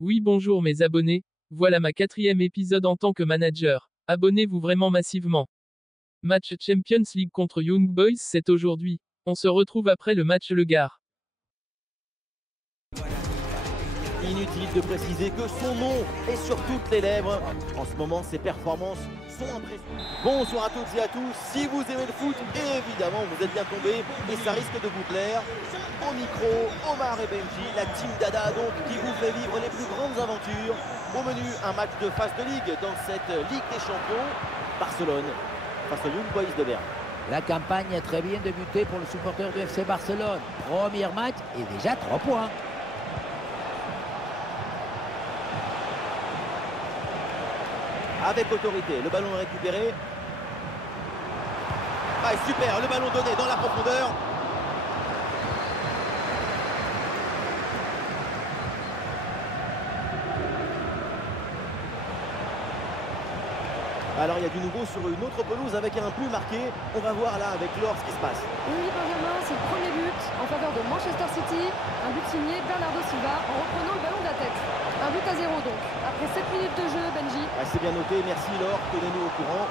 Oui, bonjour mes abonnés, voilà ma 4e épisode en tant que manager. Abonnez-vous vraiment massivement. Match Champions League contre Young Boys, c'est aujourd'hui. On se retrouve après le match Le Gard. Inutile de préciser que son nom est sur toutes les lèvres. En ce moment, ses performances sont impressionnantes. Bonsoir à toutes et à tous. Si vous aimez le foot, évidemment, vous êtes bien tombés et ça risque de vous plaire. Au micro, Omar et Benji, la team Dada donc qui vous fait vivre les plus grandes aventures. Au menu, un match de phase de ligue dans cette Ligue des Champions. Barcelone face aux Young Boys de Berne. La campagne a très bien débuté pour le supporter du FC Barcelone. Premier match et déjà 3 points. Avec autorité, le ballon est récupéré. Ah, super, le ballon donné dans la profondeur. Alors il y a du nouveau sur une autre pelouse avec un but marqué. On va voir là avec Laure ce qui se passe. Oui, Benjamin, c'est le premier but en faveur de Manchester City. Un but signé Bernardo Silva en reprenant le ballon de la tête. Un but à 0 donc. Après 7 minutes de jeu, Benji. Ah, c'est bien noté, merci Laure, tenez-nous au courant.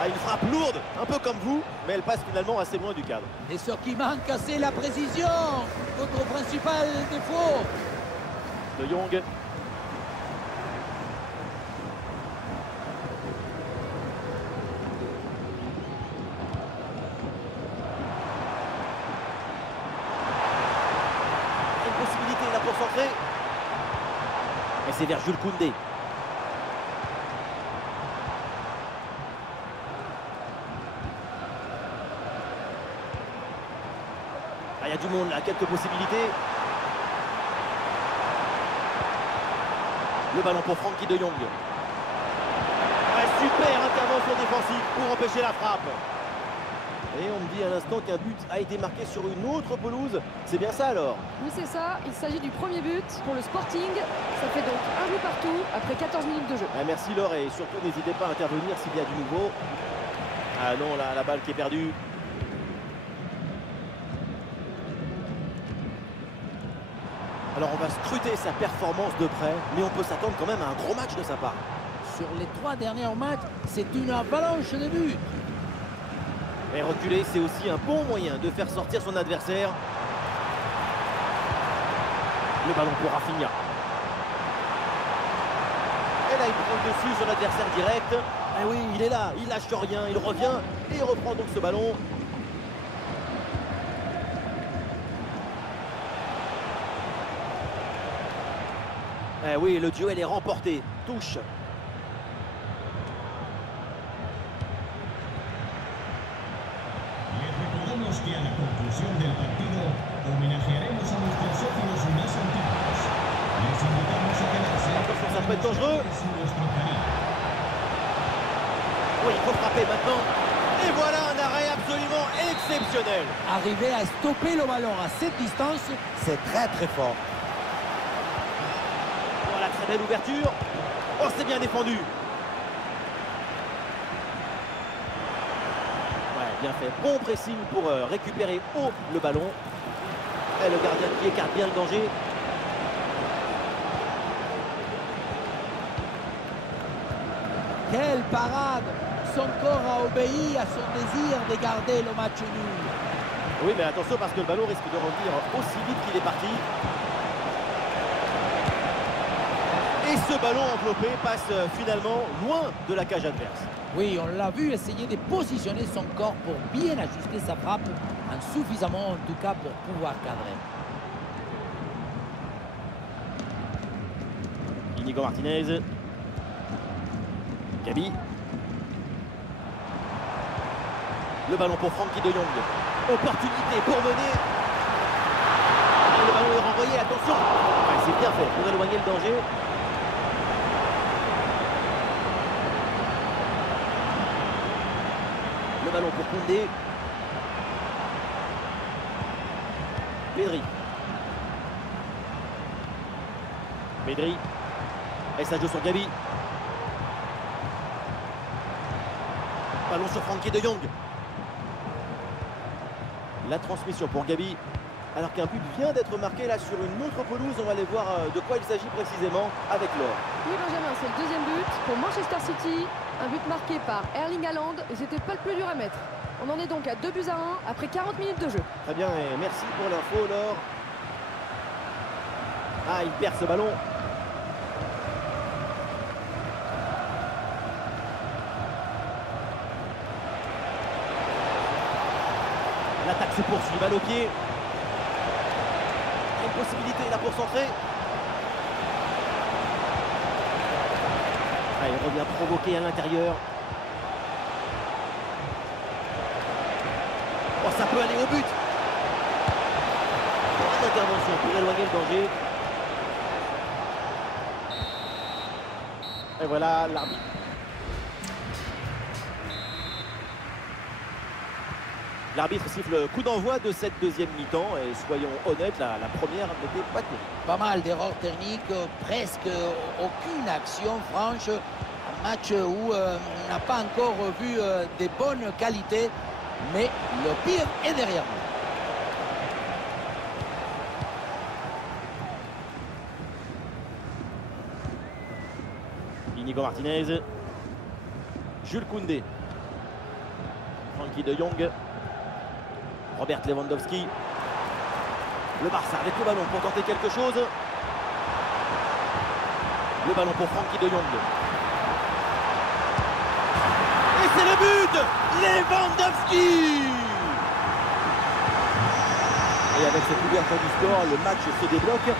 Ah, une frappe lourde, un peu comme vous, mais elle passe finalement assez loin du cadre. Et ce qui manque, c'est la précision. Notre principal défaut. De Jong. Une possibilité là pour centrer. Et c'est vers Jules Koundé. Il y a du monde là, quelques possibilités. Le ballon pour Frenkie de Jong. Super intervention défensive pour empêcher la frappe. Et on me dit à l'instant qu'un but a été marqué sur une autre pelouse. C'est bien ça alors? Oui, c'est ça. Il s'agit du premier but pour le Sporting. Ça fait donc un but partout après 14 minutes de jeu. Ah, merci Laure et surtout n'hésitez pas à intervenir s'il y a du nouveau. Ah non, là, la balle qui est perdue. Alors on va scruter sa performance de près, mais on peut s'attendre quand même à un gros match de sa part. Sur les 3 derniers matchs, c'est une avalanche de buts. Et reculer, c'est aussi un bon moyen de faire sortir son adversaire. Le ballon pour Rafinha. Et là, il prend le dessus sur l'adversaire direct. Et oui, il est là, il lâche rien, il revient et il reprend donc ce ballon. Eh oui, le duel est remporté. Touche. Les recordamos que a la conclusión del partido homenajearemos a nuestros socios más antiguos. Les invitamos a quedarse. Attention, ça peut être dangereux. Su nuestro cariño. Oui, il faut frapper maintenant. Et voilà un arrêt absolument exceptionnel. Arriver à stopper le ballon à cette distance, c'est très fort. Voilà, très belle ouverture. Oh, c'est bien défendu. Ouais, bien fait. Bon pressing pour récupérer haut le ballon. Et le gardien qui écarte bien le danger. Quelle parade! Son corps a obéi à son désir de garder le match nul. Oui, mais attention parce que le ballon risque de revenir aussi vite qu'il est parti. Et ce ballon enveloppé passe finalement loin de la cage adverse. Oui, on l'a vu essayer de positionner son corps pour bien ajuster sa frappe, insuffisamment en tout cas pour pouvoir cadrer. Inigo Martinez. Gabi. Le ballon pour Frenkie de Jong. Opportunité pour mener. Et le ballon est renvoyé, attention. Ouais, c'est bien fait pour éloigner le danger. Le ballon pour Koundé. Pedri. Pedri. Et ça joue sur Gabi. Ballon sur Frenkie de Jong. La transmission pour Gabi. Alors qu'un but vient d'être marqué là sur une autre pelouse. On va aller voir de quoi il s'agit précisément avec l'or. Oui, Benjamin, c'est le deuxième but pour Manchester City. Un but marqué par Erling Haaland et c'était pas le plus dur à mettre. On en est donc à 2-1 après 40 minutes de jeu. Très bien et merci pour l'info, Laure. Ah, il perd ce ballon. L'attaque se poursuit, balle au pied. Il y a une possibilité là pour centrer. Ah, il revient provoquer à l'intérieur. Oh, ça peut aller au but. Une intervention pour éloigner le danger. Et voilà l'arbitre. L'arbitre siffle le coup d'envoi de cette deuxième mi-temps et soyons honnêtes, la première n'était pas terrible. Pas mal d'erreurs techniques, presque aucune action franche. Un match où on n'a pas encore vu des bonnes qualités, mais le pire est derrière nous. Inigo Martinez, Jules Koundé, Frankie de Jong, Robert Lewandowski. Le Barça avec le ballon pour tenter quelque chose. Le ballon pour Frankie de Jong. Et c'est le but! Lewandowski! Et avec cette ouverture du score, le match se débloque.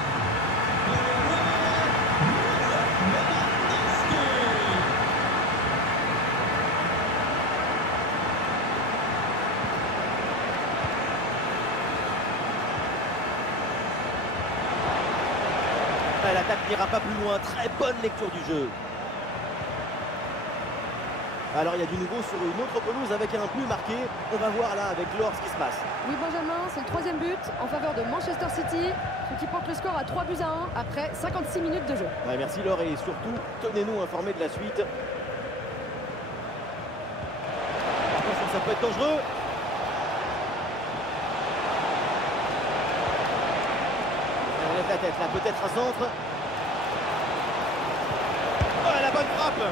L'attaque n'ira pas plus loin, très bonne lecture du jeu. Alors il y a du nouveau sur une autre pelouse avec un but marqué. On va voir là avec l'or ce qui se passe. Oui, Benjamin, c'est le troisième but en faveur de Manchester City, ce qui porte le score à 3-1 après 56 minutes de jeu. Ouais, merci Laure et surtout tenez-nous informés de la suite. Attention, ça peut être dangereux. Et on lève la tête là, peut-être un centre. Oh, la bonne frappe!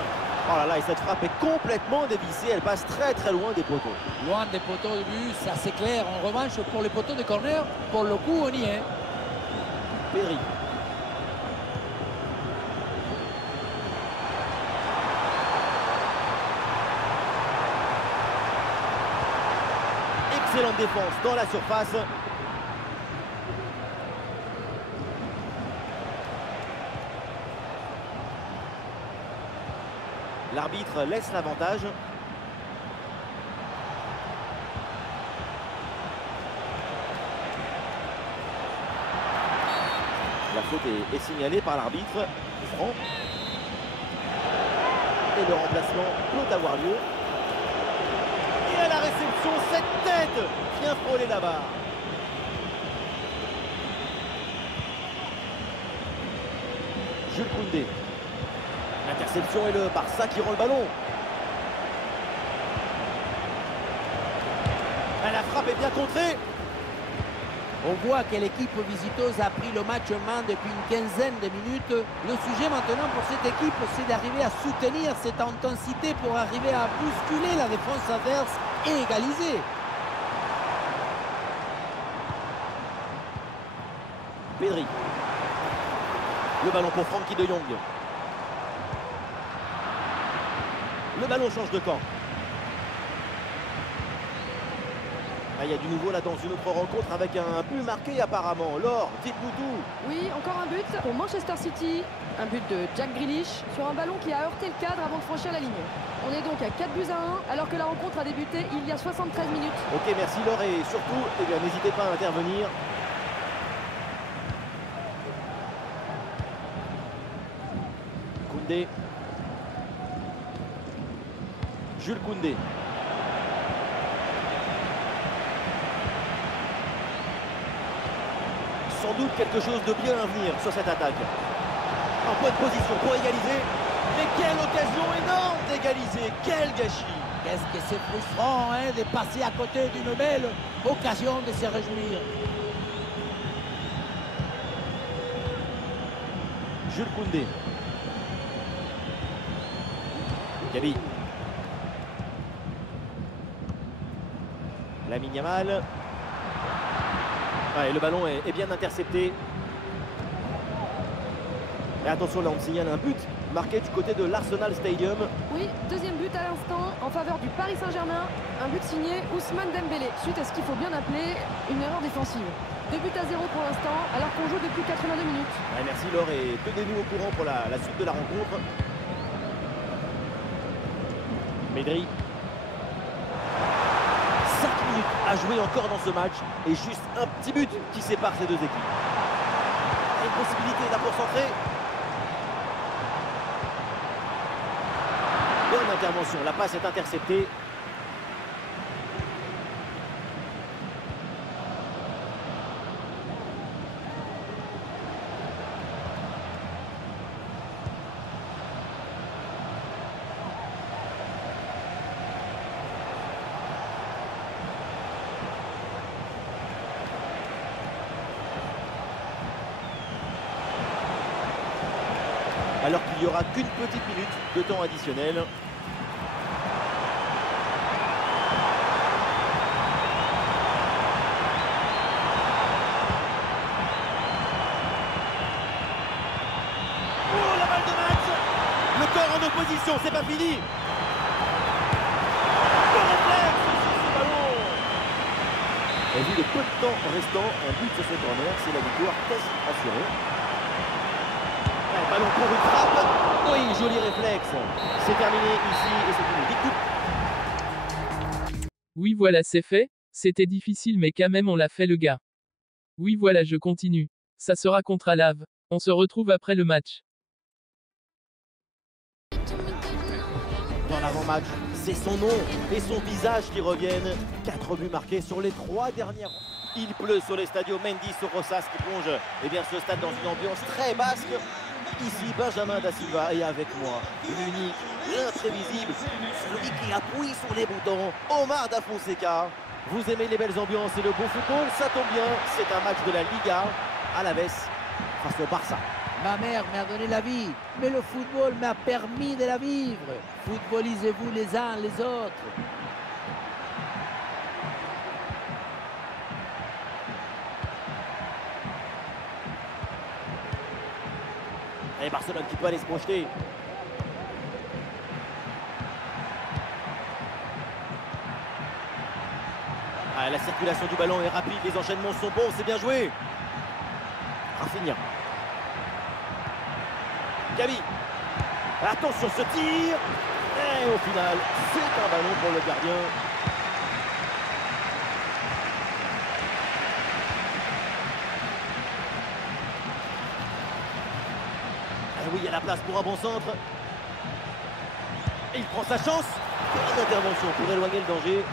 Oh là là, et cette frappe est complètement dévissée, elle passe très très loin des poteaux. Loin des poteaux de but, ça c'est clair. En revanche, pour les poteaux de corner, pour le coup, on y est. Pedri. Excellente défense dans la surface. L'arbitre laisse l'avantage. La faute est signalée par l'arbitre. Franc. Et le remplacement peut avoir lieu. Et à la réception, cette tête vient frôler la barre. Jules Koundé. L'interception et le Barça qui rend le ballon. La frappe est bien contrée. On voit que l'équipe visiteuse a pris le match en main depuis une quinzaine de minutes. Le sujet maintenant pour cette équipe, c'est d'arriver à soutenir cette intensité pour arriver à bousculer la défense adverse et égaliser. Pedri. Le ballon pour Frankie de Jong. Le ballon change de camp. Ah, il y a du nouveau là dans une autre rencontre avec un but marqué apparemment. Laure, dites-nous tout. Oui, encore un but pour Manchester City. Un but de Jack Grealish sur un ballon qui a heurté le cadre avant de franchir la ligne. On est donc à 4-1 alors que la rencontre a débuté il y a 73 minutes. Ok, merci Laure et surtout, eh bien, n'hésitez pas à intervenir. Koundé. Jules Koundé. Sans doute quelque chose de bien à venir sur cette attaque. En bonne position pour égaliser. Mais quelle occasion énorme d'égaliser. Quel gâchis. Qu'est-ce que c'est frustrant de passer à côté d'une belle occasion de se réjouir. Jules Koundé. Gabi. Lamine Yamal. Ouais, le ballon est bien intercepté. Et attention, là on signale un but marqué du côté de l'Arsenal Stadium. Oui, deuxième but à l'instant en faveur du Paris Saint-Germain. Un but signé Ousmane Dembélé, suite à ce qu'il faut bien appeler une erreur défensive. 2 buts à 0 pour l'instant, alors qu'on joue depuis 82 minutes. Ouais, merci Laure et tenez-nous au courant pour la suite de la rencontre. Pedri. 5 minutes à jouer encore dans ce match et juste un petit but qui sépare ces deux équipes. Une possibilité là pour centrer. Bonne intervention, la passe est interceptée. Alors qu'il n'y aura qu'une petite minute de temps additionnel. Oh, la balle de match! Le corps en opposition, c'est pas fini! Le réflexe sur ce ballon! Et vu le peu de temps restant, un but sur ce corner, c'est la victoire quasi assurée. Ballon pour une frappe. Oui, joli réflexe. C'est terminé ici et c'est une victoire. Oui, voilà, c'est fait. C'était difficile, mais quand même, on l'a fait, le gars. Oui, voilà, je continue. Ça sera contre Alave. On se retrouve après le match. Dans l'avant-match, c'est son nom et son visage qui reviennent. 4 buts marqués sur les 3 dernières. Il pleut sur les stadios Mendy sur Rosas qui plonge ce stade dans une ambiance très basque. Ici, Benjamin Da Silva est avec moi. L'unique, l'imprévisible, celui qui appuie sur les boutons, Omar Da Fonseca. Vous aimez les belles ambiances et le bon football, ça tombe bien. C'est un match de la Liga, Alaves face au Barça. Ma mère m'a donné la vie, mais le football m'a permis de la vivre. Footballisez-vous les uns les autres. Et Barcelone qui peut aller se projeter. Ah, la circulation du ballon est rapide, les enchaînements sont bons, c'est bien joué. Rafinha. Gabi. Attention ce tir. Et au final, c'est un ballon pour le gardien. Oui, il y a la place pour un bon centre. Et il prend sa chance. Bonne intervention pour éloigner le danger.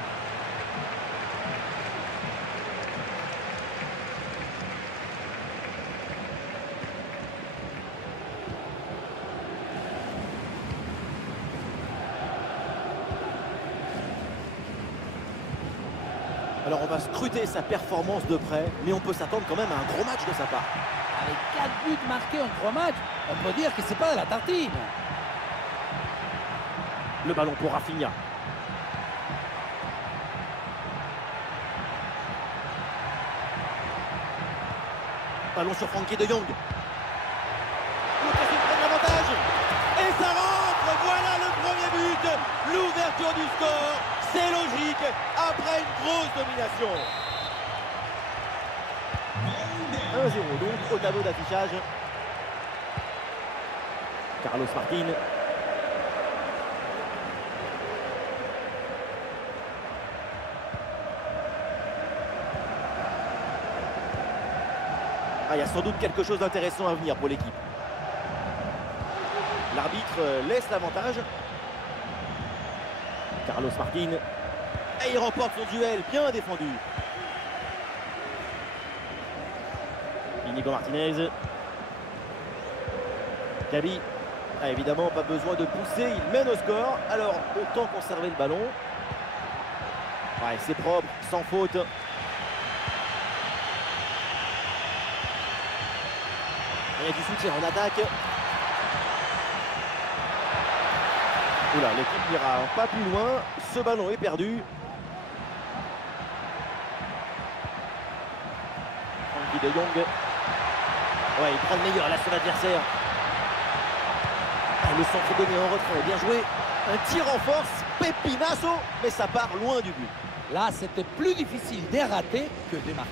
Alors on va scruter sa performance de près, mais on peut s'attendre quand même à un gros match de sa part. Avec 4 buts marqués en 3 matchs, on peut dire que c'est pas de la tartine. Le ballon pour Rafinha. Ballon sur Frenkie de Jong. L'occasion de prendre l'avantage. Et ça rentre. Voilà le premier but. L'ouverture du score. C'est logique après une grosse domination. 1-0 donc au tableau d'affichage. Carlos Martin. Ah, il y a sans doute quelque chose d'intéressant à venir pour l'équipe. L'arbitre laisse l'avantage. Carlos Martin. Et il remporte son duel, bien défendu. Inigo Martinez. Gabi. Ah, évidemment, pas besoin de pousser, il mène au score. Alors, autant conserver le ballon. Ouais, c'est propre, sans faute. Il y a du soutien en attaque. Oula, l'équipe n'ira pas plus loin. Ce ballon est perdu. Frenkie de Jong. Ouais, il prend le meilleur là sur l'adversaire. Ah, le centre donné en retrait, bien joué. Un tir en force, Pepinasso, mais ça part loin du but. Là, c'était plus difficile de rater que de marquer.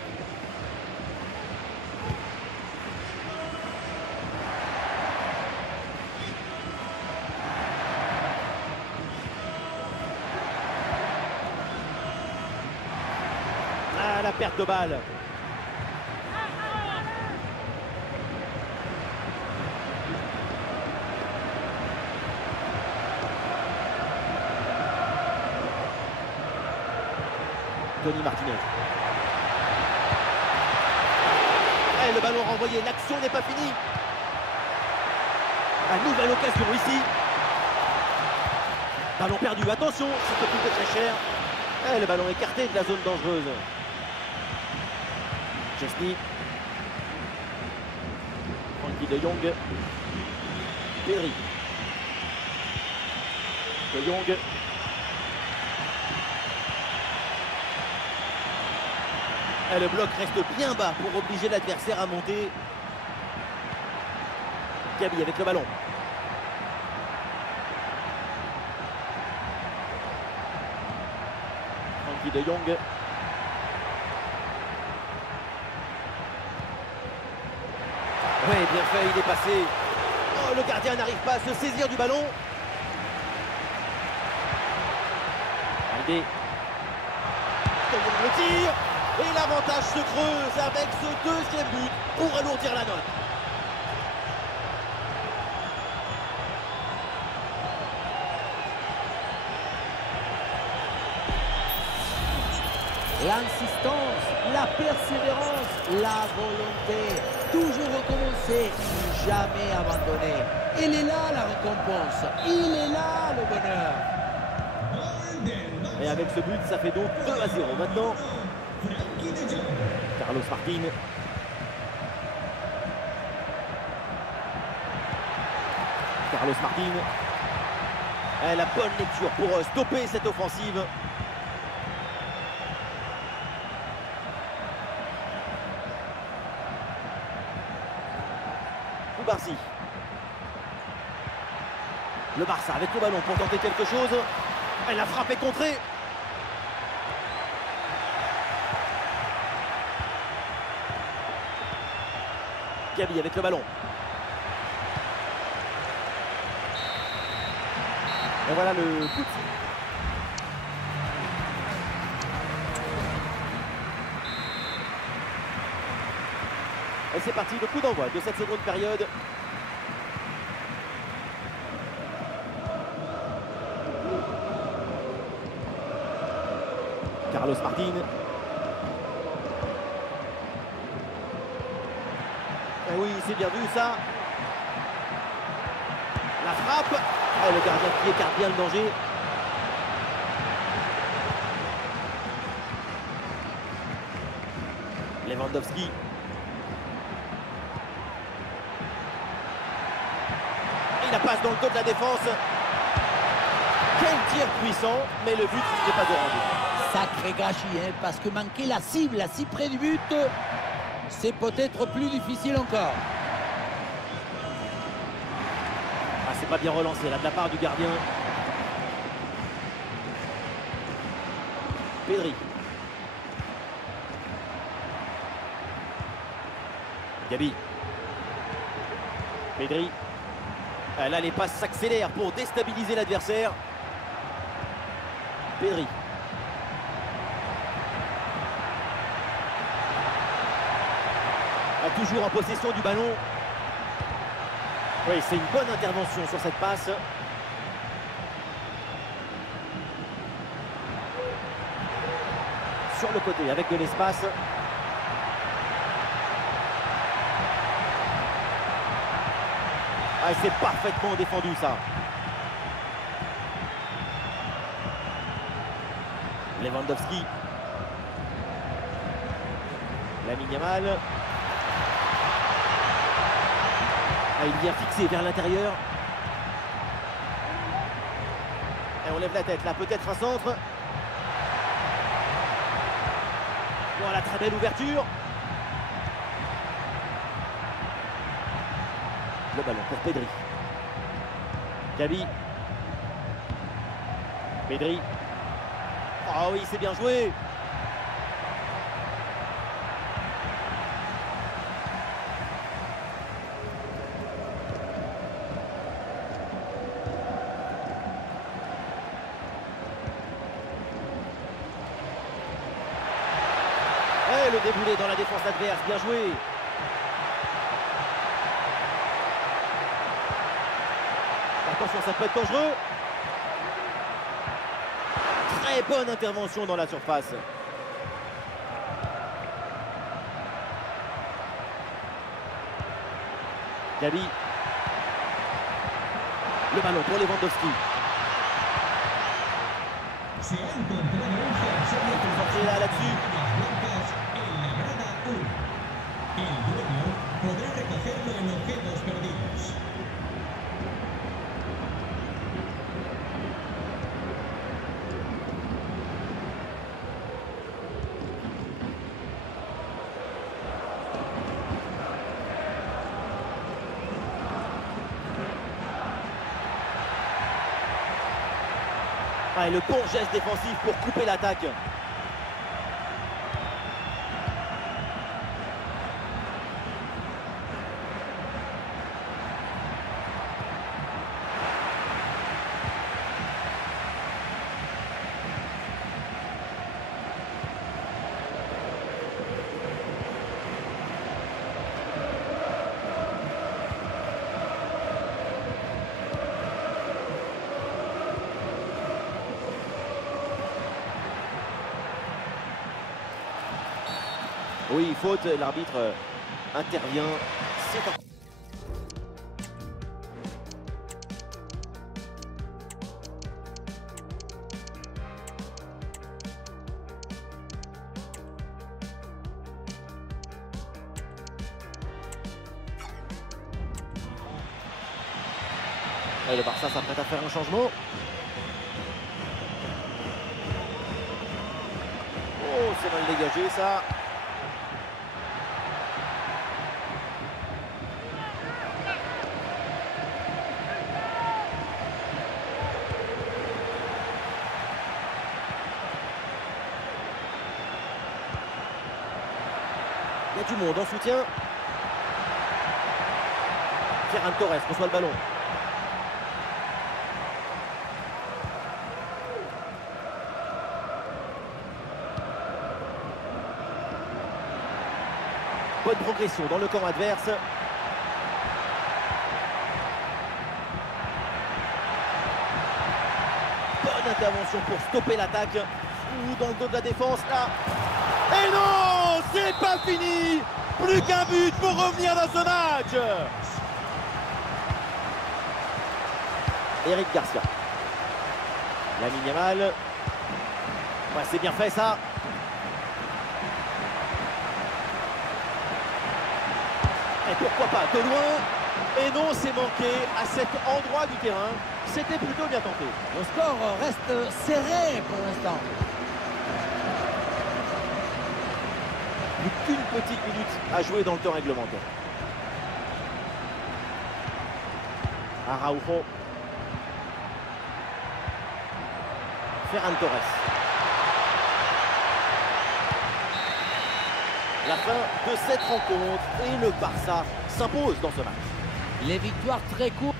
Ah, la perte de balle. Tony Martinez. Et le ballon renvoyé, l'action n'est pas finie. La nouvelle occasion ici. Ballon perdu, attention, ça peut coûter très cher. Et le ballon écarté de la zone dangereuse. Chesney. Frenkie de Jong. Pedri. De Jong. Et le bloc reste bien bas pour obliger l'adversaire à monter. Gabi avec le ballon. Frenkie de Jong. Ouais, bien fait, il est passé. Oh, le gardien n'arrive pas à se saisir du ballon. Aldé. Le tir. Et l'avantage se creuse avec ce deuxième but pour alourdir la note. L'insistance, la persévérance, la volonté, toujours recommencer, jamais abandonner. Elle est là la récompense, il est là le bonheur. Et avec ce but, ça fait donc 2-0 maintenant. Carlos Martin. Carlos Martin. Et la bonne lecture pour stopper cette offensive. Barcy. Le Barça avec le ballon pour tenter quelque chose. Et la frappe est contrée. Gabi avec le ballon. Et voilà le coup de sifflet. Et c'est parti, le coup d'envoi de cette seconde période. Carlos Martin. Et oui, c'est bien vu ça. La frappe. Et le gardien qui écarte bien le danger. Lewandowski. Et la passe dans le dos de la défense. Quel tir puissant, mais le but n'est pas de rendu. Sacré gâchis, hein, parce que manquer la cible, si près du but, c'est peut-être plus difficile encore. Ah, c'est pas bien relancé là de la part du gardien. Pedri. Gabi. Pedri. Là, les passes s'accélèrent pour déstabiliser l'adversaire. Pedri. Toujours en possession du ballon. Oui, c'est une bonne intervention sur cette passe. Sur le côté avec de l'espace. Ah, c'est parfaitement défendu ça. Lewandowski. Lamine Yamal. Ah, il vient fixer vers l'intérieur. Et on lève la tête là, peut-être un centre. Voilà, très belle ouverture. Le ballon pour Pedri. Gavi. Pedri. Ah oui, c'est bien joué. Et le déboulé dans la défense adverse, bien joué. Attention, ça peut être dangereux. Très bonne intervention dans la surface. Gavi. Le ballon pour Lewandowski. Se ha encontrado un Fernández Sortez là, là-dessus. blancas en la grada 1. El dueño podrá recogerlo en objetos perdidos. Ah, et le bon geste défensif pour couper l'attaque. Oui, faute, l'arbitre intervient. C'est un... Et le Barça s'apprête à faire un changement. Oh, c'est mal dégagé ça. Il y a du monde en soutien. Ferran Torres reçoit le ballon. Bonne progression dans le camp adverse. Bonne intervention pour stopper l'attaque. Ou dans le dos de la défense là. Et non, c'est pas fini. Plus qu'un but pour revenir dans ce match. Eric Garcia. Lamine Yamal. Ouais, c'est bien fait ça. Et pourquoi pas de loin. Et non, c'est manqué à cet endroit du terrain. C'était plutôt bien tenté. Le score reste serré pour l'instant. Plus qu'une petite minute à jouer dans le temps réglementaire. Araujo. Ferran Torres. La fin de cette rencontre et le Barça s'impose dans ce match. Les victoires très courtes.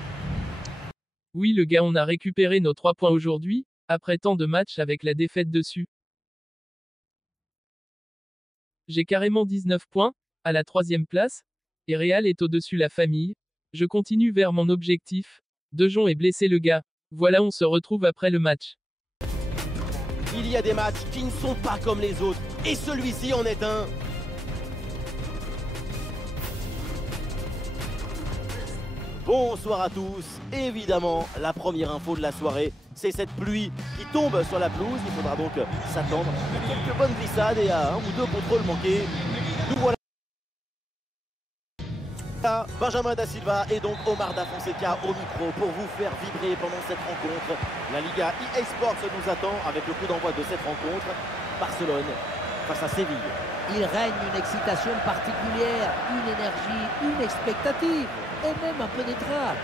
Oui le gars, on a récupéré nos 3 points aujourd'hui, après tant de matchs avec la défaite dessus. J'ai carrément 19 points, à la 3e place, et Real est au-dessus la famille. Je continue vers mon objectif. De Jong est blessé le gars. Voilà, on se retrouve après le match. Il y a des matchs qui ne sont pas comme les autres, et celui-ci en est un. Bonsoir à tous. Évidemment, la première info de la soirée, c'est cette pluie qui tombe sur la pelouse. Il faudra donc s'attendre à quelques bonnes glissades et à 1 ou 2 contrôles manqués. Nous voilà. Benjamin Da Silva et donc Omar Da Fonseca au micro pour vous faire vibrer pendant cette rencontre. La Liga EA Sports nous attend avec le coup d'envoi de cette rencontre. Barcelone face à Séville. Il règne une excitation particulière, une énergie, une expectative et même un peu de trac.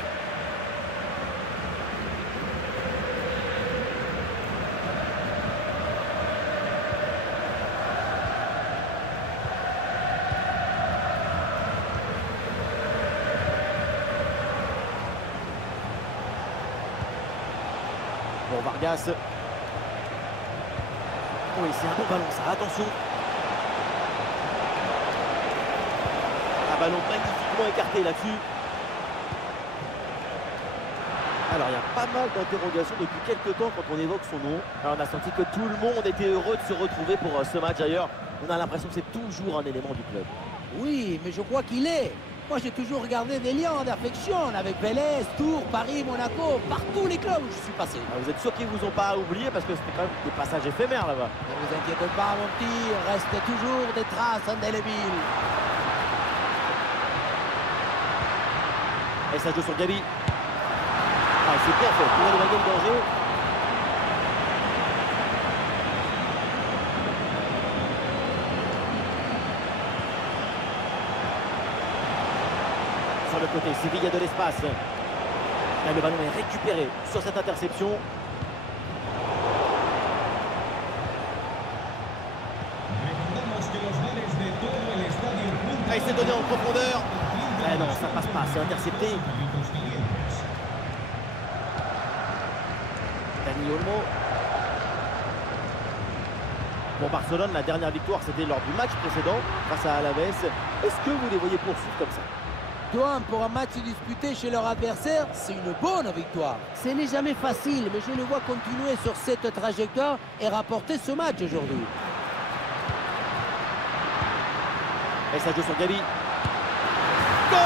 Bon, Vargas. Oui, c'est un bon ballon, ça. Attention. Un ballon magnifiquement écarté là-dessus. Alors, il y a pas mal d'interrogations depuis quelques temps quand on évoque son nom. Alors, on a senti que tout le monde était heureux de se retrouver pour ce match. D'ailleurs, on a l'impression que c'est toujours un élément du club. Oui, mais je crois qu'il est. Moi, j'ai toujours regardé des liens d'affection avec Vélez, Tours, Paris, Monaco, partout les clubs où je suis passé. Alors, vous êtes sûr qu'ils vous ont pas oublié parce que c'était quand même des passages éphémères là-bas. Ne vous inquiétez pas, mon petit, il reste toujours des traces indélébiles. Et ça joue sur Gabi. Ah, c'est bien fait pour éloigner le danger. Sur le côté, Séville a de l'espace. Là, le ballon est récupéré sur cette interception. Ah, il s'est donné en profondeur. Ah non, ça passe pas, c'est intercepté. Dani Olmo. Pour Barcelone, la dernière victoire, c'était lors du match précédent face à Alaves. Est-ce que vous les voyez poursuivre comme ça? Toi, pour un match disputé chez leur adversaire, c'est une bonne victoire. Ce n'est jamais facile, mais je le vois continuer sur cette trajectoire et rapporter ce match aujourd'hui. Et ça joue sur Gabi. Goal!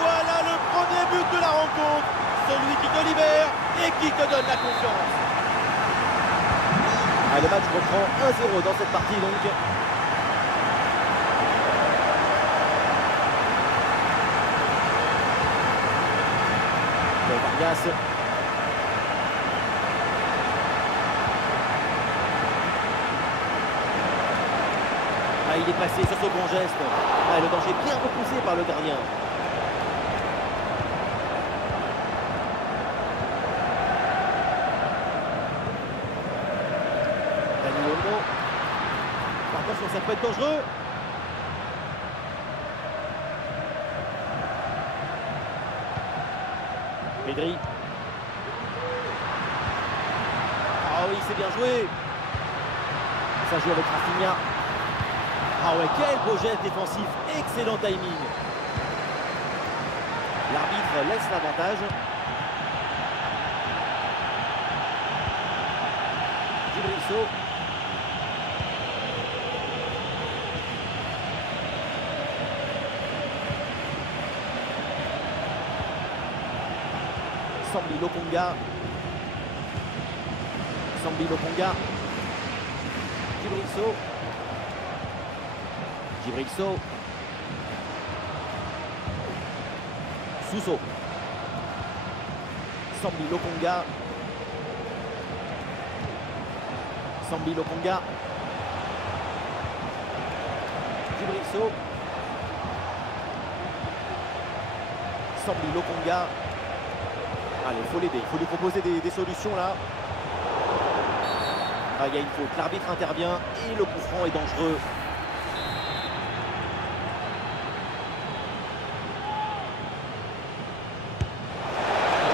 Voilà le premier but de la rencontre. Celui qui te libère et qui te donne la confiance. Ah, le match reprend 1-0 dans cette partie donc. Vargas. Ah, il est passé sur ce bon geste. Ah, le danger bien repoussé par le gardien. Dani Olmo. Attention, ça peut être dangereux. Pedri. Ah oui, c'est bien joué. Ça joue avec Rafinha. Ah ouais, quel beau geste défensif. Excellent timing. L'arbitre laisse l'avantage. Djibril Sow. Sambi Lokonga. Sambi Lokonga. Djibril Sow. Djibril Sow. Suso. Sambi Lokonga. Sambi Lokonga. Djibril Sow. Sambi Lokonga. Allez, il faut l'aider, il faut lui proposer des solutions là. Ah, il y a une faute, l'arbitre intervient et le coup franc est dangereux.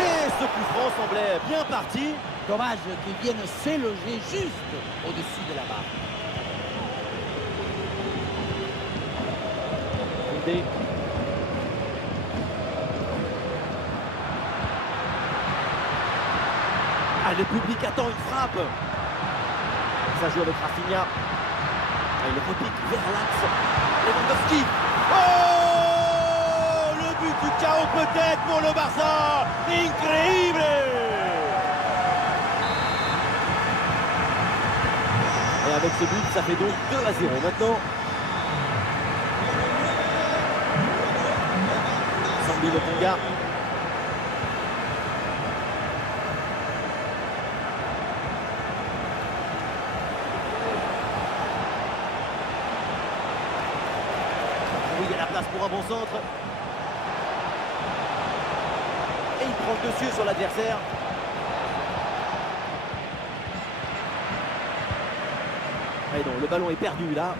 Et ce coup franc semblait bien parti. Dommage qu'il vienne s'éloger juste au-dessus de la barre. Koundé. Ah, le public attend une frappe. Ça joue avec Rafinha. Ah, il repique vers l'axe. Lewandowski. Oh, le but du chaos peut-être pour le Barça. Incroyable. Et avec ce but, ça fait donc 2-0 maintenant. Sambi Lokonga. Oui, il y a la place pour un bon centre. Et il prend le dessus sur l'adversaire. Et donc le ballon est perdu là.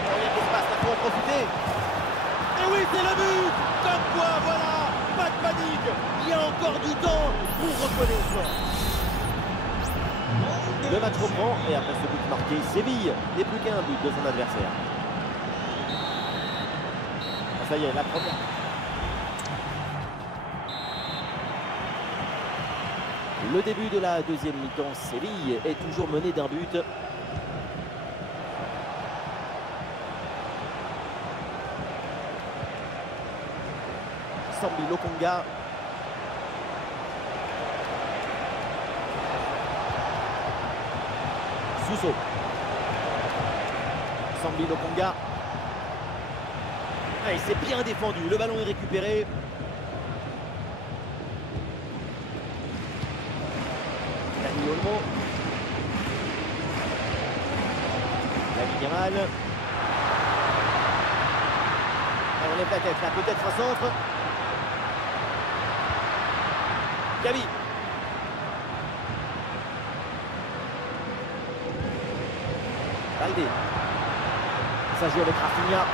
Il y a de l'espace là pour en profiter. Et oui, c'est le but. Comme quoi, voilà, pas de panique. Il y a encore du temps pour recoller au score. Le match reprend et après ce but marqué, Séville n'est plus qu'un but de son adversaire. Ça y est, la première. Le début de la deuxième mi-temps, Séville est toujours mené d'un but. Sambi Lokonga. Suso. Sambi Lokonga. Ah, il s'est bien défendu, le ballon est récupéré. Dani Olmo. Lamine Yamal. On lève la tête là, peut-être un centre. Gavi. Valde. Ça joue avec Rafinha.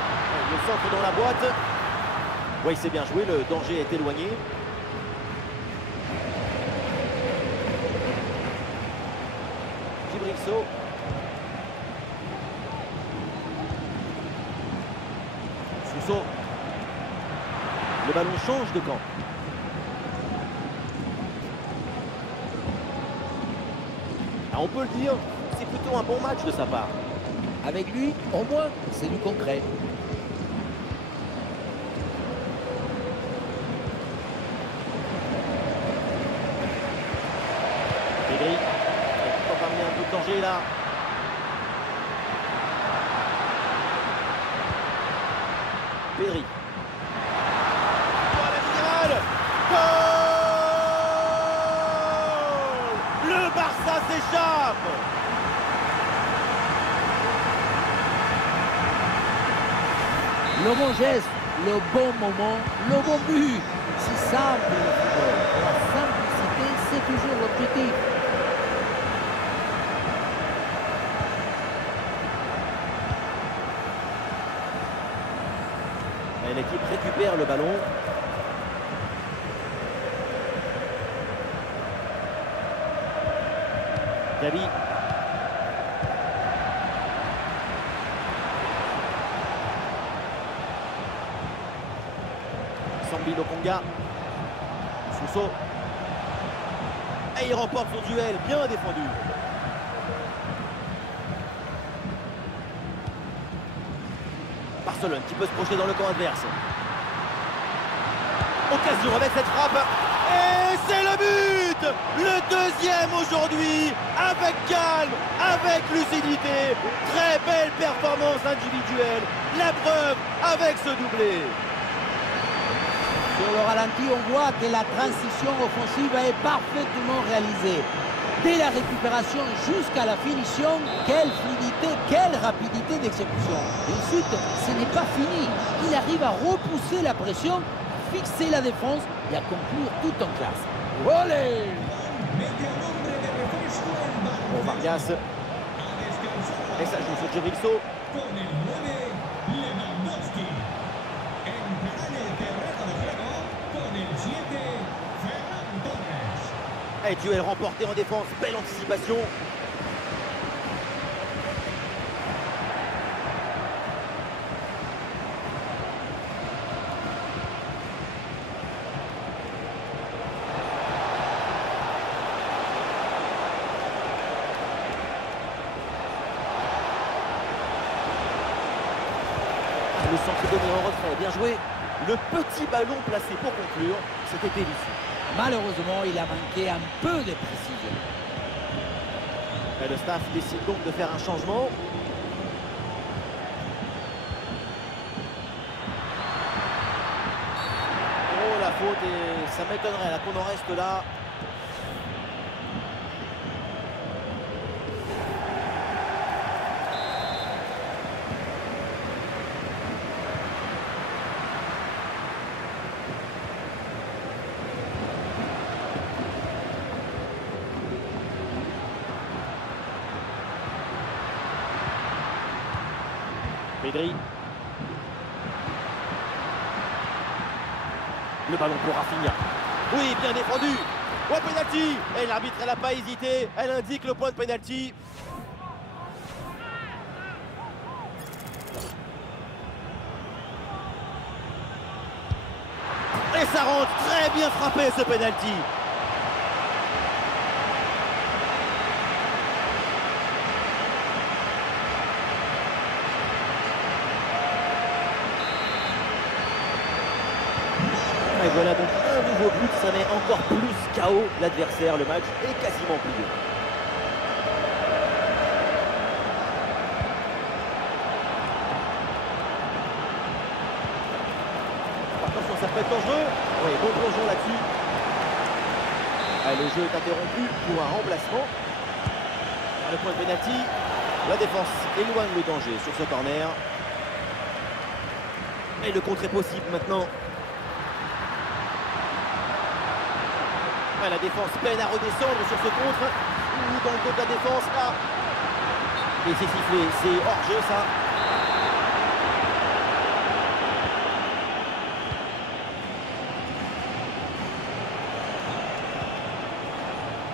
Le centre dans la boîte. Oui, c'est bien joué, le danger est éloigné. Djibril Sow. Suso. Le ballon change de camp. Ah, on peut le dire, c'est plutôt un bon match de sa part. Avec lui, au moins, c'est du concret. Pedri, il peut pas amener un peu de danger là. Pedri. Oh, la minimale. Goal! Le Barça s'échappe. Le bon geste, le bon moment, le bon but. C'est simple le football. La simplicité, c'est toujours l'objectif. Et l'équipe récupère le ballon. Gavi. Sambi Lokonga. Suso. Et il remporte son duel, bien défendu. Barcelone qui peut se projeter dans le camp adverse. Occasion avec cette frappe. Et c'est le but! Le deuxième aujourd'hui, avec calme, avec lucidité. Très belle performance individuelle. La preuve avec ce doublé. Sur le ralenti, on voit que la transition offensive est parfaitement réalisée. Dès la récupération jusqu'à la finition, quelle fluidité, quelle rapidité d'exécution. Et ensuite, ce n'est pas fini. Il arrive à repousser la pression, fixer la défense et à conclure tout en classe. Olé! Pour Vargas. Et ça joue sur Djibril Sow. Et duel remporté en défense, belle anticipation. Le centre donné en retrait, bien joué. Le petit ballon placé pour conclure, c'était délicieux. Malheureusement, il a manqué un peu de précision. Et le staff décide donc de faire un changement. faute et ça m'étonnerait là qu'on en reste là. Pedri. Le ballon pour Rafinha. Oui, bien défendu. Oh, penalty. Et l'arbitre, elle n'a pas hésité. Elle indique le point de penalty. Et ça rentre. Très bien frappé ce penalty. Et voilà donc un nouveau but, ça met encore plus KO l'adversaire. Le match est quasiment plié. Attention, ça peut être dangereux. Oui, bon plongeon là-dessus. Le jeu est interrompu pour un remplacement. Le point de pénalty. La défense éloigne le danger sur ce corner. Et le contre est possible maintenant. La défense peine à redescendre sur ce contre. Ou dans le dos de la défense, là. Et c'est sifflé, c'est hors-jeu, ça.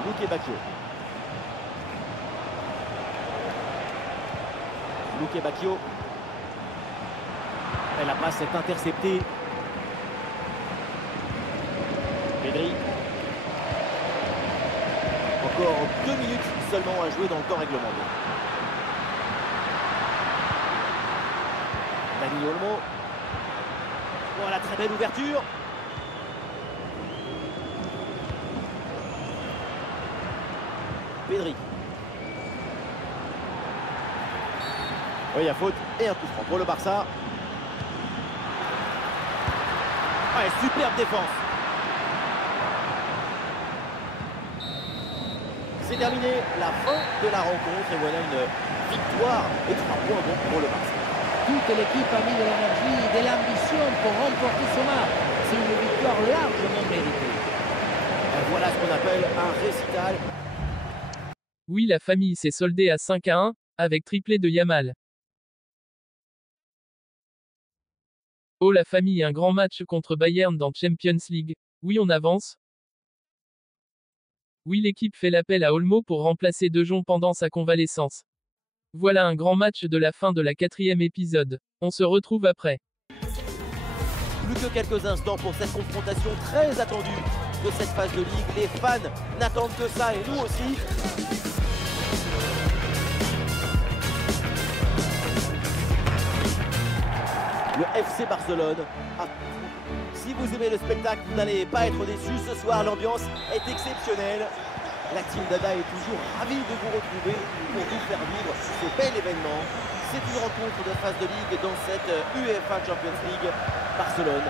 Luque Bacchio. Luque Bacchio. Et la passe est interceptée. Pedri. Encore 2 minutes seulement à jouer dans le temps réglementaire. Dani Olmo. Voilà, très belle ouverture. Pedri. Oui, il y a faute et un coup franc pour le Barça. Ouais, superbe défense. C'est terminé, la fin de la rencontre et voilà une victoire et 3 points bons pour le Barça. Toute l'équipe a mis de l'énergie et de l'ambition pour remporter ce match. C'est une victoire largement méritée. Et voilà ce qu'on appelle un récital. Oui, la famille s'est soldée à 5-1, avec triplé de Yamal. Oh la famille, un grand match contre Bayern dans Champions League. Oui, on avance. Oui, l'équipe fait l'appel à Olmo pour remplacer De Jong pendant sa convalescence. Voilà un grand match de la fin de la 4e épisode. On se retrouve après. Plus que quelques instants pour cette confrontation très attendue de cette phase de ligue. Les fans n'attendent que ça et nous aussi. Le FC Barcelone. Si vous aimez le spectacle, vous n'allez pas être déçus. Ce soir, l'ambiance est exceptionnelle. La team Dada est toujours ravie de vous retrouver pour vous faire vivre ce bel événement. C'est une rencontre de phase de ligue dans cette UEFA Champions League. Barcelone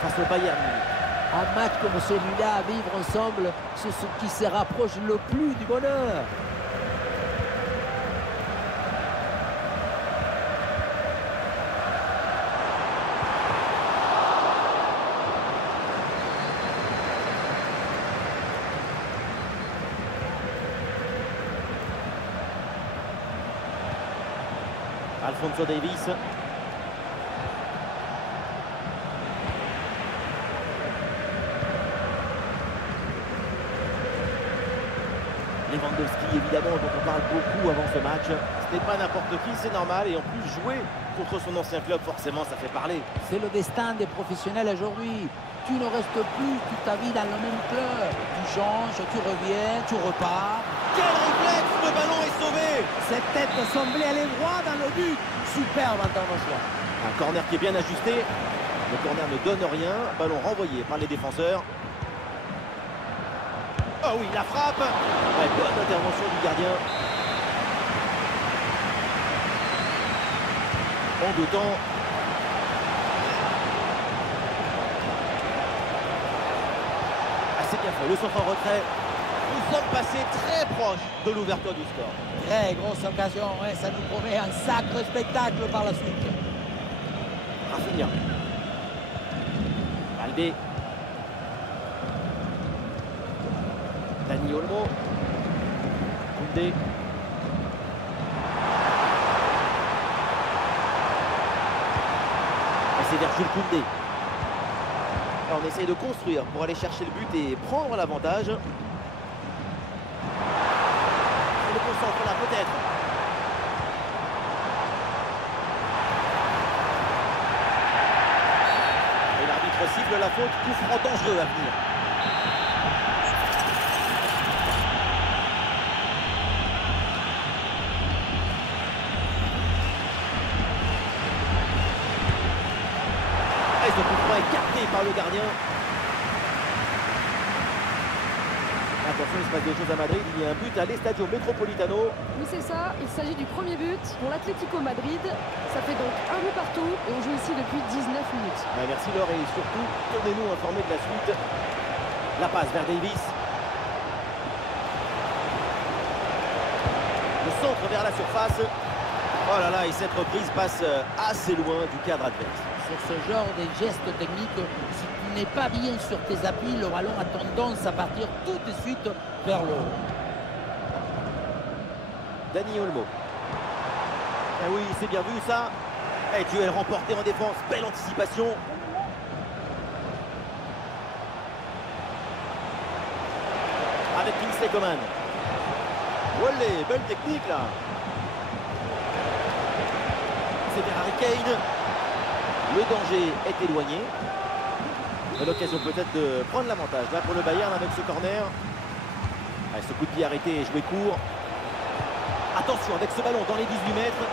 face au Bayern Munich. Un match comme celui-là à vivre ensemble, c'est ce qui se rapproche le plus du bonheur. Alphonso Davies. Lewandowski, évidemment, dont on parle beaucoup avant ce match. Ce n'est pas n'importe qui, c'est normal. Et en plus, jouer contre son ancien club, forcément, ça fait parler. C'est le destin des professionnels aujourd'hui. Tu ne restes plus toute ta vie dans le même club. Tu changes, tu reviens, tu repars. Quel réflexe! Le ballon est sauvé! Cette tête semblait aller droit dans le but. Superbe intervention. Un corner qui est bien ajusté. Le corner ne donne rien. Ballon renvoyé par les défenseurs. Oh oui, la frappe! Ouais, bonne intervention du gardien. En deux temps. c'est bien fait, le centre en retrait. Nous sommes passés très proches de l'ouverture du score. Très grosse occasion, ouais, ça nous promet un sacré spectacle par la suite. Rafinha. Baldé. Dani Olmo. Koundé. Et c'est vers Jules Koundé. Là, on essaye de construire pour aller chercher le but et prendre l'avantage. Le concentre là peut-être. Et l'arbitre siffle la faute, coup franc dangereux à venir. Et ce coup franc est capté par le gardien. Attention, il se passe des choses à Madrid. Il y a un but à l'Estadio Metropolitano. Oui, c'est ça. Il s'agit du premier but pour l'Atlético Madrid. Ça fait donc un but partout et on joue ici depuis 19 minutes. Merci Laure et surtout, tenez-nous informés de la suite. La passe vers Davis. Le centre vers la surface. Oh là là, et cette reprise passe assez loin du cadre adverse. Sur ce genre de gestes techniques, si tu n'es pas bien sur tes appuis, le ballon a tendance à partir tout de suite vers le haut. Dani Olmo. Eh oui, c'est bien vu ça. Et duel remporté en défense, belle anticipation. Avec Kingsley Coman. Olé, belle technique là. C'est vers Harry Kane. Le danger est éloigné. L'occasion peut-être de prendre l'avantage là pour le Bayern avec ce corner. Allez, ce coup de pied arrêté et joué court. Attention avec ce ballon dans les 18 mètres.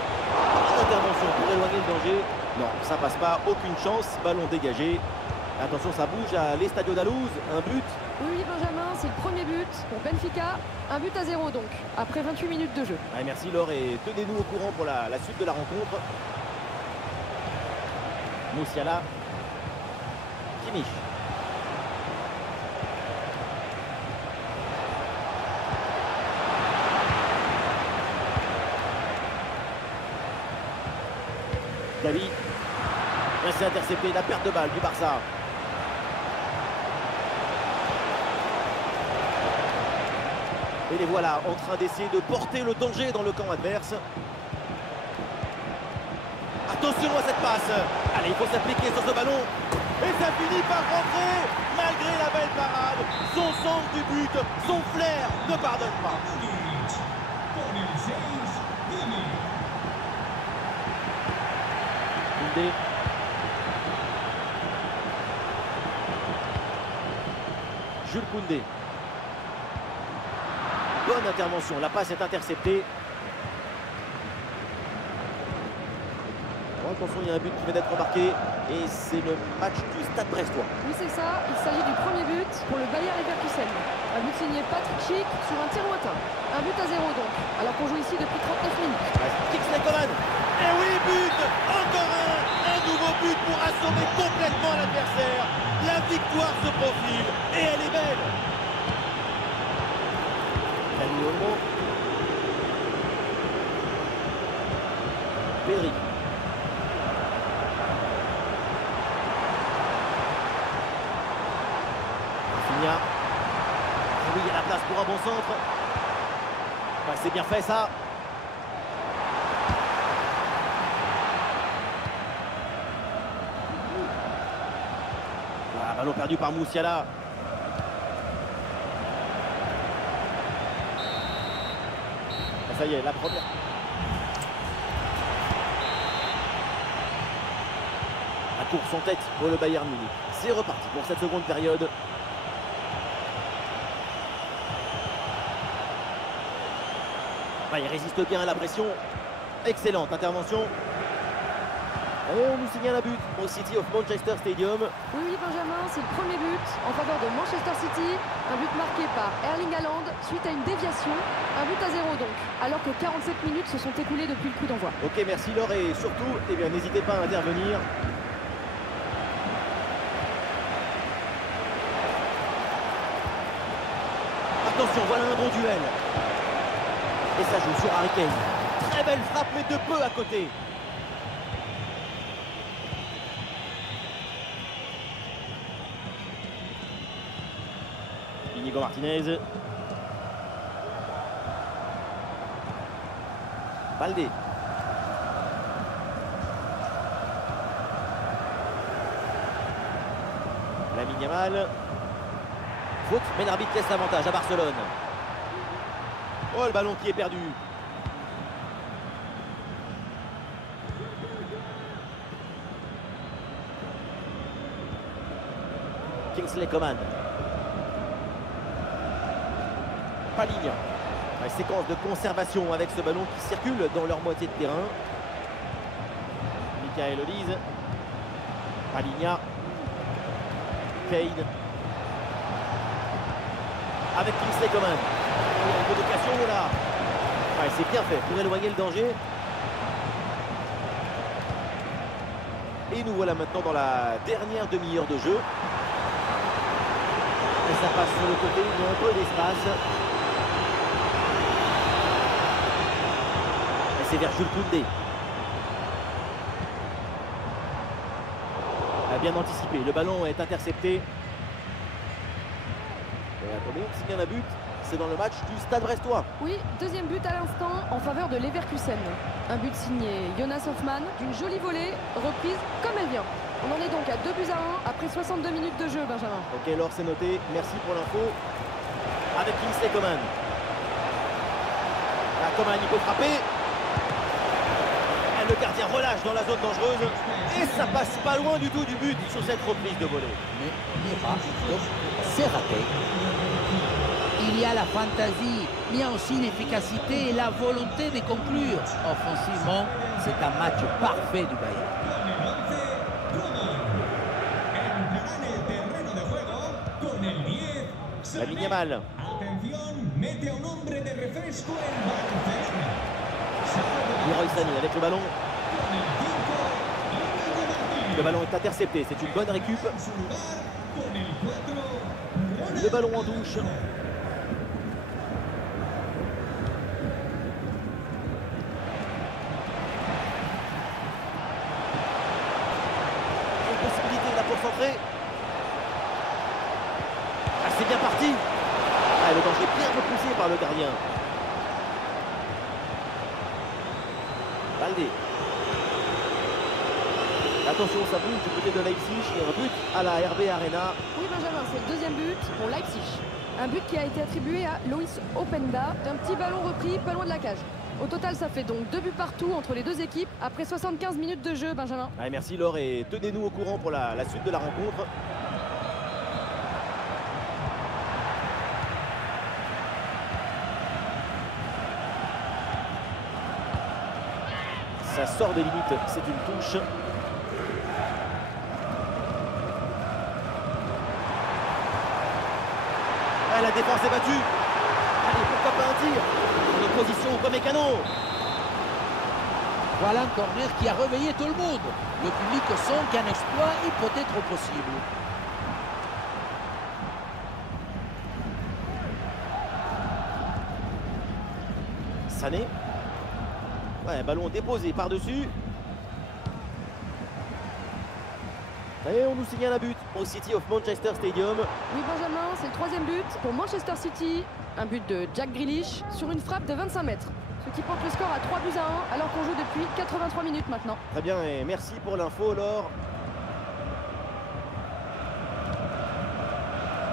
Intervention pour éloigner le danger. Non, ça passe pas, aucune chance. Ballon dégagé. Attention, ça bouge à l'Estadio d'Alouz. Un but. Oui, Benjamin, c'est le premier but pour Benfica. Un but à 0 donc, après 28 minutes de jeu. Allez, merci Laure et tenez-nous au courant pour la suite de la rencontre. Musiala. Kimmich. Gavi. C'est intercepté, la perte de balle du Barça. Et les voilà en train d'essayer de porter le danger dans le camp adverse. Attention à cette passe. Allez, il faut s'appliquer sur ce ballon. Et ça finit par rentrer. Malgré la belle parade, son sens du but, son flair ne pardonne pas. Koundé. Jules Koundé. Bonne intervention, la passe est interceptée. Bon, attention, il y a un but qui vient d'être marqué et c'est le match du Stade Brestois. Oui, c'est ça. Il s'agit du premier but pour le Bayer Leverkusen. Un but signé Patrick Schick sur un tir lointain. Un but à 0 donc, alors qu'on joue ici depuis 39 minutes. Kingsley Coman. Et oui, but. Encore un nouveau but pour assommer complètement l'adversaire. La victoire se profile et elle est belle. Dani Olmo. Pedri. Rafinha. Oui, il y a la place pour un bon centre. Ouais, c'est bien fait ça. Voilà, ballon perdu par Musiala. Ça y est, la première. La course en tête pour le Bayern Munich. C'est reparti pour cette seconde période. Il résiste bien à la pression. Excellente intervention. Et on nous signale un but au City of Manchester Stadium. Oui, Benjamin, c'est le premier but en faveur de Manchester City. Un but marqué par Erling Haaland suite à une déviation. Un but à 0 donc, alors que 47 minutes se sont écoulées depuis le coup d'envoi. Ok, merci Laure et surtout, n'hésitez pas à intervenir. Attention, voilà un bon duel. Et ça joue sur Harry Kane. Très belle frappe, mais de peu à côté. Inigo Martinez. Baldé. Lamine Yamal. Faute, mais l'arbitre laisse l'avantage à Barcelone. Oh, le ballon qui est perdu. Kingsley Coman. Paligna. Une séquence de conservation avec ce ballon qui circule dans leur moitié de terrain. Michael Olise. Paligna. Kane. Avec Kingsley Coman. Il y a une bonne occasion là. Ouais, c'est bien fait pour éloigner le danger. Et nous voilà maintenant dans la dernière demi-heure de jeu. Et ça passe sur le côté, il y a un peu d'espace. Et c'est vers Jules Koundé. A bien anticipé, le ballon est intercepté. Et attendez, s'il y a un but, c'est dans le match du Stade Brestois. Oui, deuxième but à l'instant en faveur de Leverkusen. Un but signé Jonas Hoffmann, d'une jolie volée, reprise comme elle vient. On en est donc à 2-1 après 62 minutes de jeu, Benjamin. Ok, alors c'est noté, merci pour l'info. Avec Kingsley Coman. Là, Coman, il peut frapper. Et le gardien relâche dans la zone dangereuse. Et ça passe pas loin du tout du but sur cette reprise de volée. Mais c'est raté. Il y a la fantaisie, il y a aussi l'efficacité et la volonté de conclure. Offensivement, c'est un match parfait du Bayern. Lamine Yamal. Leroy Sané avec le ballon. Le ballon est intercepté, c'est une bonne récup. Le ballon en touche. Une possibilité là pour centrer. Ah, c'est bien parti. Ah, le danger bien repoussé par le gardien. Baldé. Attention, ça bouge du côté de Leipzig. Il y a un but à la RB Arena. Oui, Benjamin, c'est le deuxième but pour Leipzig. Un but qui a été attribué à Loïs Openda, d'un petit ballon repris pas loin de la cage. Au total, ça fait donc 2 buts partout entre les deux équipes après 75 minutes de jeu, Benjamin. Allez, merci Laure et tenez-nous au courant pour la suite de la rencontre. Ça sort des limites, c'est une touche. Ah, la défense est battue. Allez, pourquoi pas un tir? En opposition comme Mécano. Voilà un corner qui a réveillé tout le monde. Le public sent qu'un exploit est peut-être possible. Sané. Ouais, ballon déposé par-dessus. Et on nous signale un but au City of Manchester Stadium. Oui, Benjamin, c'est le troisième but pour Manchester City. Un but de Jack Grealish sur une frappe de 25 mètres. Ce qui porte le score à 3-1 alors qu'on joue depuis 83 minutes maintenant. Très bien, et merci pour l'info, Laure.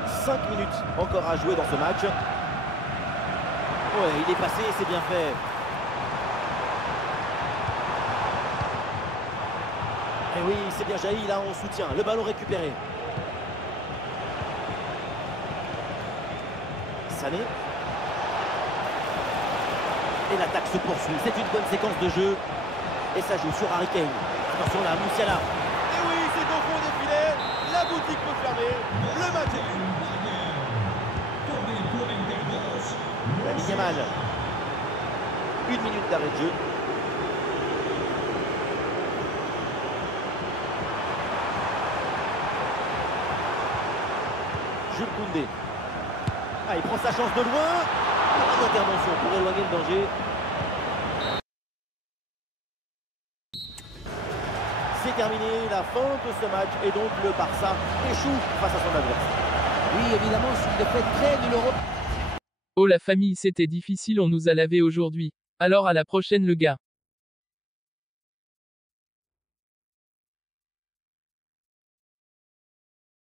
5 minutes encore à jouer dans ce match. Ouais, il est passé, c'est bien fait. Et oui, c'est bien jailli, là on soutient. Le ballon récupéré. Sané. Et l'attaque se poursuit. C'est une bonne séquence de jeu. Et ça joue sur Harry Kane. Attention là, Musiala. Et oui, c'est au fond des filets. La boutique peut fermer. Le match est fini. Lamine Yamal. 1 minute d'arrêt de jeu. Jules Koundé. Ah, il prend sa chance de loin. Pas d'intervention pour éloigner le danger. C'est terminé, la fin de ce match. Et donc le Barça échoue face à son adversaire. Oui, évidemment, c'est une défaite très douloureuse. Oh la famille, c'était difficile, on nous a lavé aujourd'hui. Alors à la prochaine le gars.